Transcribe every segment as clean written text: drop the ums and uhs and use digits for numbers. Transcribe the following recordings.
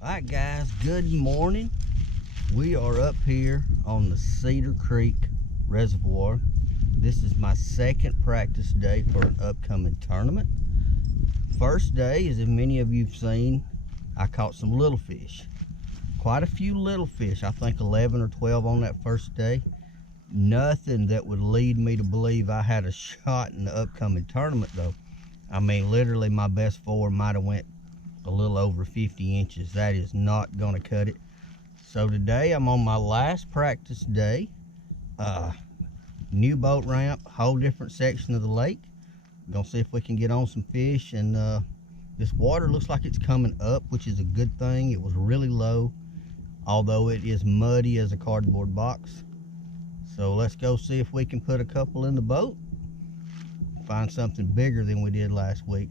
Alright guys, good morning. We are up here on the Cedar Creek Reservoir. This is my second practice day for an upcoming tournament. First day, as many of you have seen, I caught some little fish. Quite a few little fish, I think 11 or 12 on that first day. Nothing that would lead me to believe I had a shot in the upcoming tournament though. I mean, literally my best four might have went a little over 50 inches. That is not gonna cut it. So today I'm on my last practice day. New boat ramp, whole different section of the lake. Gonna see if we can get on some fish, and this water looks like it's coming up, which is a good thing. It was really low, although it is muddy as a cardboard box. So let's go see if we can put a couple in the boat, find something bigger than we did last week.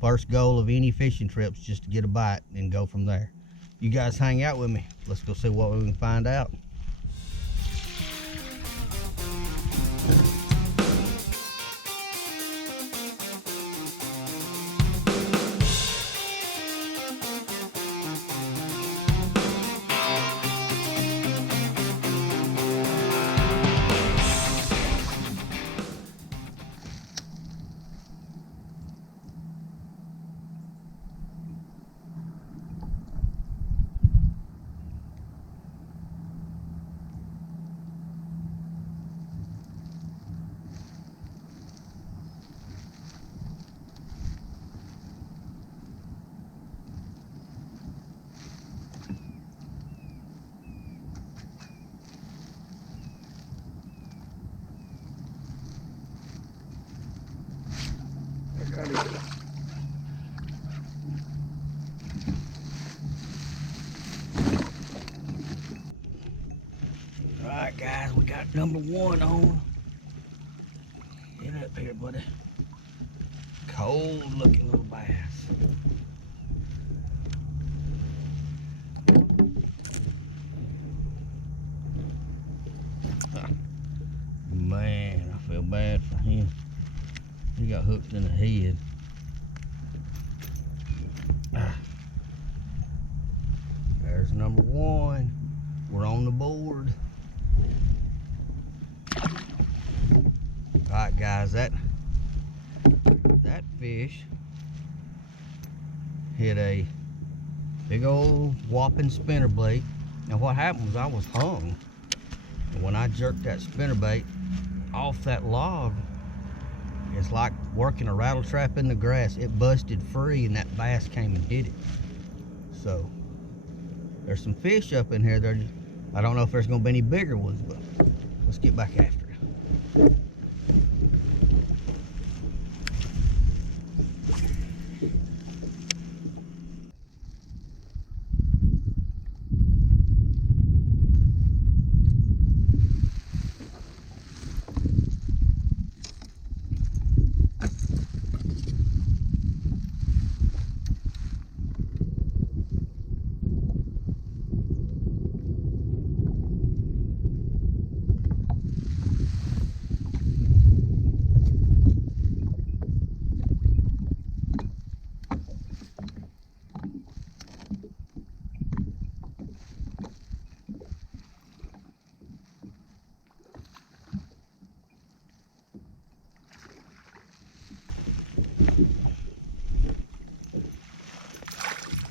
First goal of any fishing trip is just to get a bite and go from there. You guys hang out with me. Let's go see what we can find out. Alright guys, we got number one on. Get up here, buddy. Cold looking little bass. Man, I feel bad for him. He got hooked in the head. There's number one. We're on the board. Alright guys, that fish hit a big old whopping spinnerbait. Now what happened was I was hung, and when I jerked that spinnerbait off that log, it's like working a rattle trap in the grass. It busted free and that bass came and did it. So there's some fish up in here. I don't know if there's gonna be any bigger ones, but let's get back after it.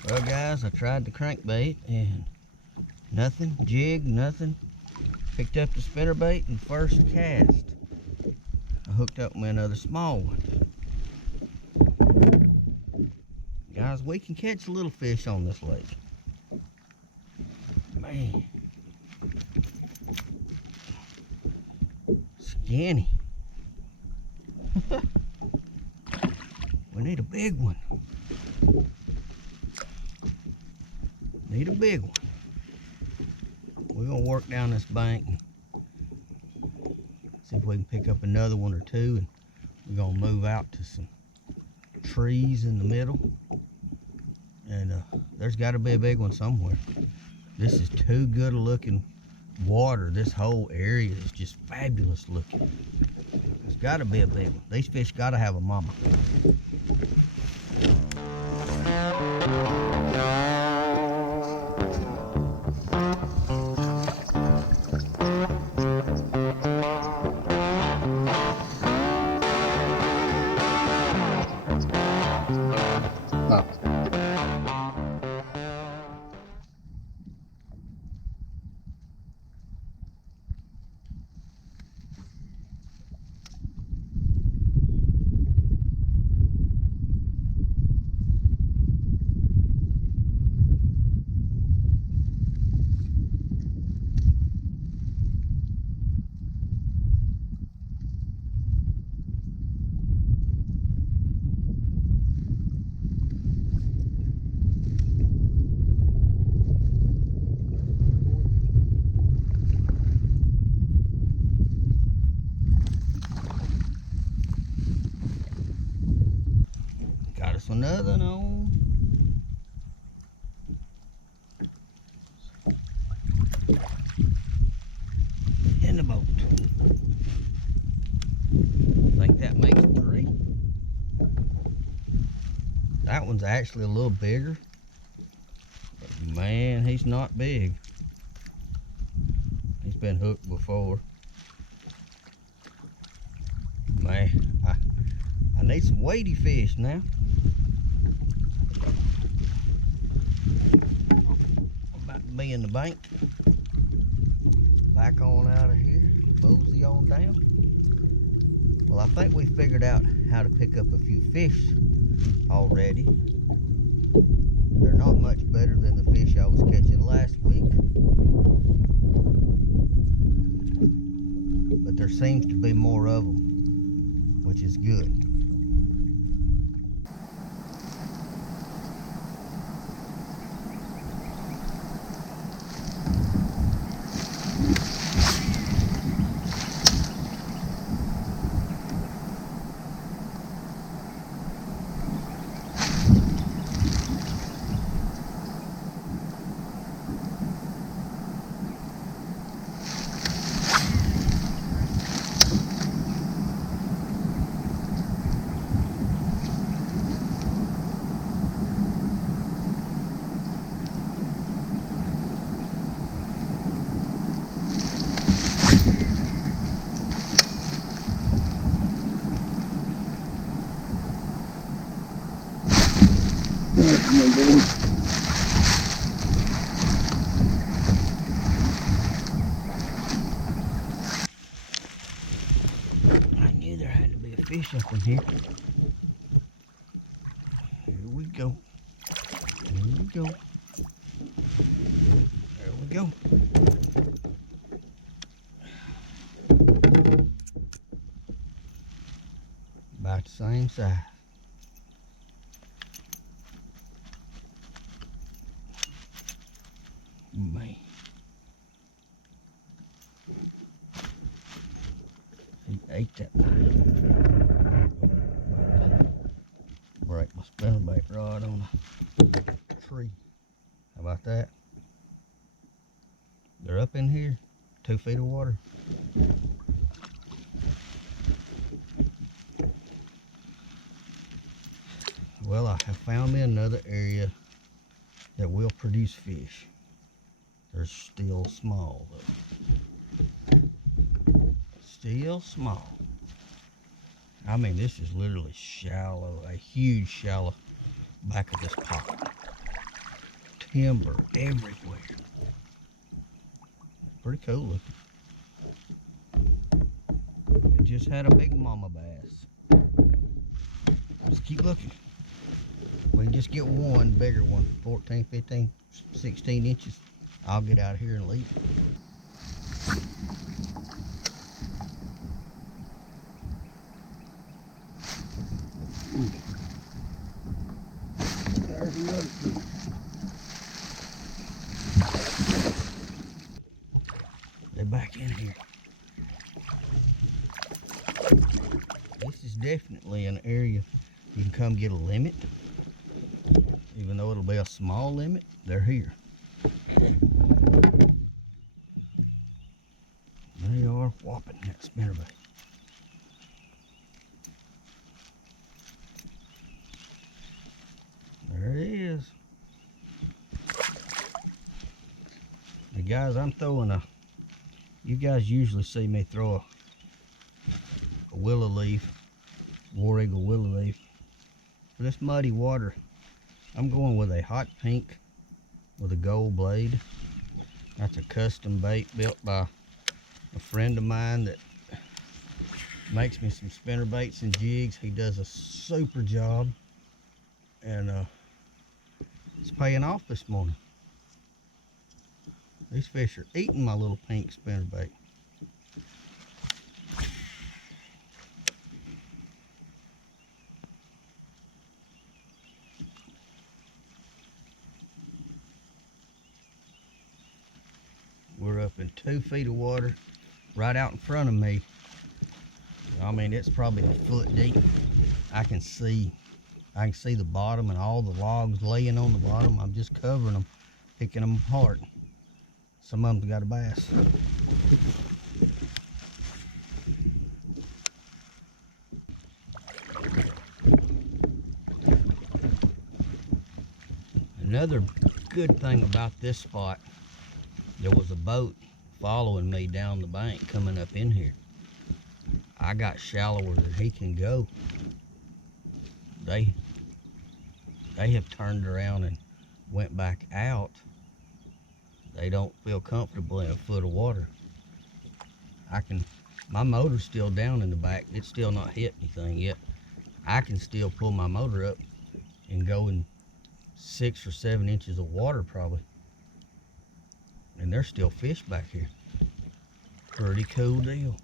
Well guys, I tried the crankbait and nothing, jig, nothing. Picked up the spinnerbait and first cast, I hooked up with another small one. Guys, we can catch little fish on this lake. Man. Skinny. We need a big one. Need a big one. We're gonna work down this bank and see if we can pick up another one or two, and we're gonna move out to some trees in the middle, and there's got to be a big one somewhere. This is too good a looking water. This whole area is just fabulous looking. There's got to be a big one. These fish got to have a mama. one's actually a little bigger. But man, he's not big. He's been hooked before. Man, I need some weighty fish now. About to be in the bank. Back on out of here, mosey on down. Well, I think we figured out how to pick up a few fish already. They're not much better than the fish I was catching last week, but there seems to be more of them, which is good. I knew there had to be a fish up in here. Here we go. Here we go. There we go. About the same size. Man. He ate that. Break my spinnerbait rod on a tree. How about that? They're up in here, 2 feet of water. Well, I have found me another area that will produce fish. They're still small though. Still small. I mean, this is literally shallow, a huge shallow back of this pond. Timber everywhere. Pretty cool looking. We just had a big mama bass. Just keep looking. We can just get one bigger one, 14, 15, 16 inches. I'll get out of here and leave. There's another one. They're back in here. This is definitely an area you can come get a limit. Even though it'll be a small limit, they're here. They are whopping that spinnerbait. There it is. The guys, I'm throwing you guys usually see me throw a willow leaf, war eagle willow leaf. For this muddy water, I'm going with a hot pink with a gold blade. That's a custom bait built by a friend of mine that makes me some spinner baits and jigs. He does a super job, and it's paying off this morning. These fish are eating my little pink spinner bait. We're up in 2 feet of water right out in front of me. I mean, it's probably a foot deep. I can see the bottom and all the logs laying on the bottom. I'm just covering them, picking them apart. Some of them got a bass. Another good thing about this spot, there was a boat following me down the bank coming up in here. I got shallower than he can go. They have turned around and went back out. They don't feel comfortable in a foot of water. My motor's still down in the back. It's still not hit anything yet. I can still pull my motor up and go in 6 or 7 inches of water probably. And there's still fish back here. Pretty cool deal.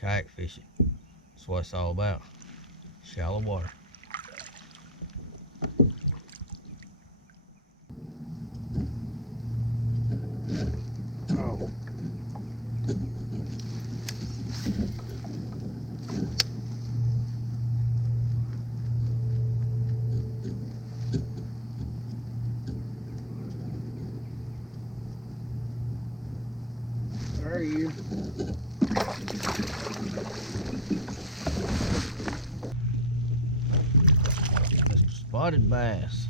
Kayak fishing. That's what it's all about. Shallow water. Oh. There he is. Mr. Spotted bass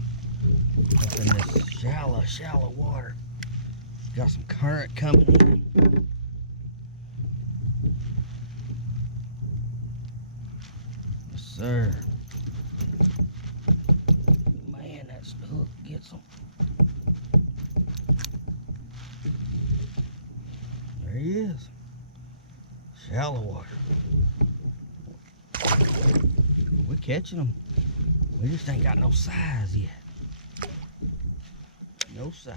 up in this shallow water. Got some current coming in. Yes, sir. Man, that hook gets them. There he is. Shallow water. We're catching them. We just ain't got no size yet. No size.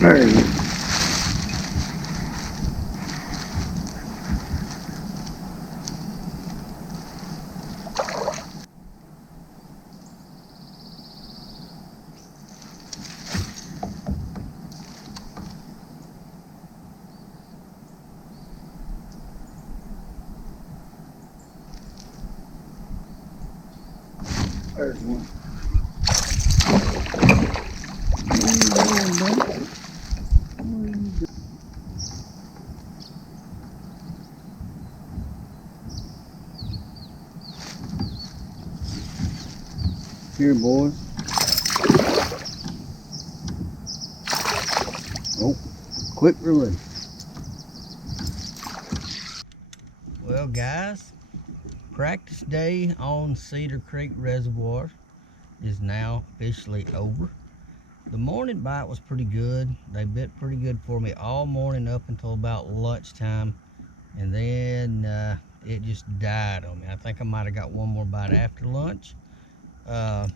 There he is. There's one. Here, boys. Oh, quick release. Well, guys, practice day on Cedar Creek Reservoir is now officially over. The morning bite was pretty good. They bit pretty good for me all morning up until about lunchtime, and then it just died on me. I think I might have got one more bite after lunch. I'm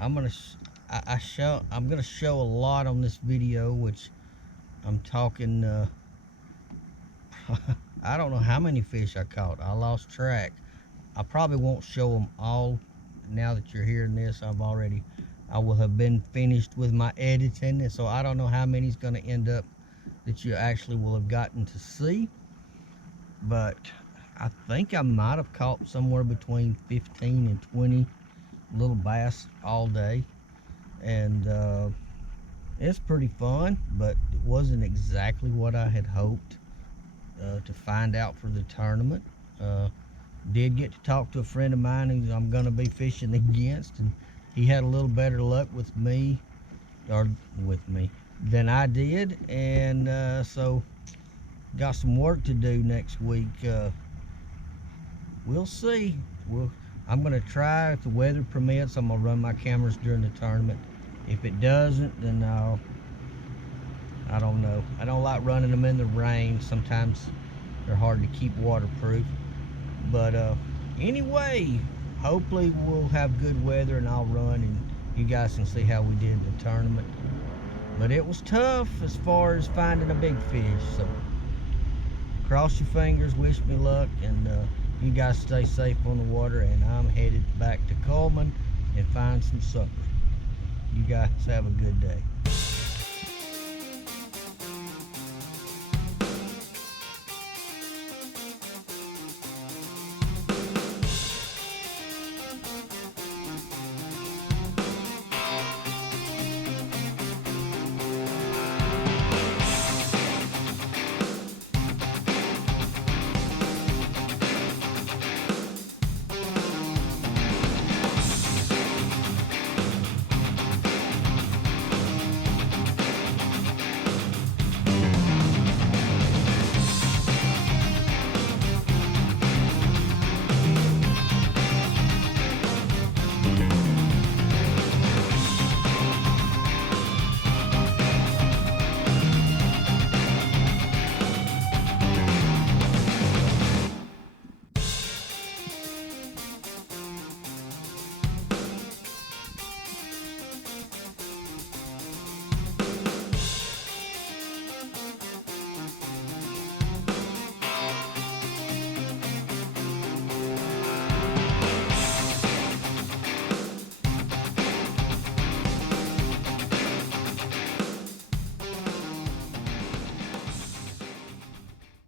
gonna show a lot on this video, which I'm talking. I don't know how many fish I caught. I lost track. I probably won't show them all. Now that you're hearing this, I will have been finished with my editing, and so I don't know how many is going to end up that you actually will have gotten to see. But I think I might have caught somewhere between 15 and 20 little bass all day, and it's pretty fun, but it wasn't exactly what I had hoped to find out for the tournament. Did get to talk to a friend of mine who I'm going to be fishing against, and he had a little better luck with me than I did, and so got some work to do next week. We'll see. I'm going to try. If the weather permits, I'm going to run my cameras during the tournament. If it doesn't, then I don't know. I don't like running them in the rain. Sometimes They're hard to keep waterproof. But anyway, hopefully we'll have good weather and I'll run and you guys can see how we did in the tournament. But it was tough as far as finding a big fish. So cross your fingers, wish me luck, and you guys stay safe on the water, and I'm headed back to Coleman and find some supper. You guys have a good day.